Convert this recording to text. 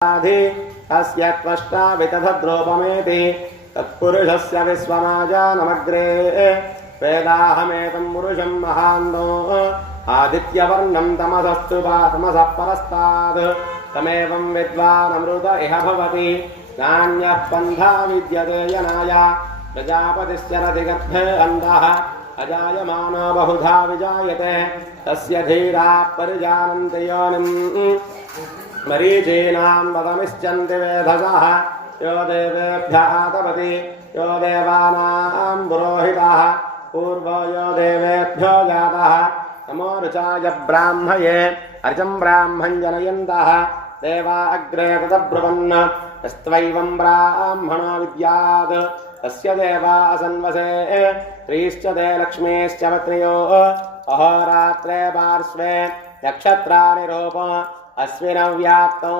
तस्य त्वष्टा वितथद्रूपमेति तत्पुरुषस्य विश्वमाजानमग्रे वेदाहमेतं पुरुषं महान्तो आदित्यवर्णं तमसस्तु तमसः परस्तात् तमेवं विद्वानमृत इह भवति नान्यः पन्था विद्यते यनाय प्रजापतिश्चरति गर्भे अन्धः अजायमानो बहुधा विजायते तस्य धीराः परिजानन्ति योनिम् मरीचीनां वदमिश्चन्ति वेधसः यो देवेभ्यः तपति यो देवानां पुरोहितः पूर्वो यो देवेभ्यो जातः नमो ऋचाय ब्राह्मये अर्चं ब्राह्मं जनयन्तः देवा अग्रे तदब्रुवन् यस्त्वैवं ब्राह्मणो विद्यात् तस्य देवा असन्वसे स्त्रीश्च ते लक्ष्मीश्च पत्न्यो अहोरात्रे पार्श्वे नक्षत्राणि रूप अश्विनव्याप्तौ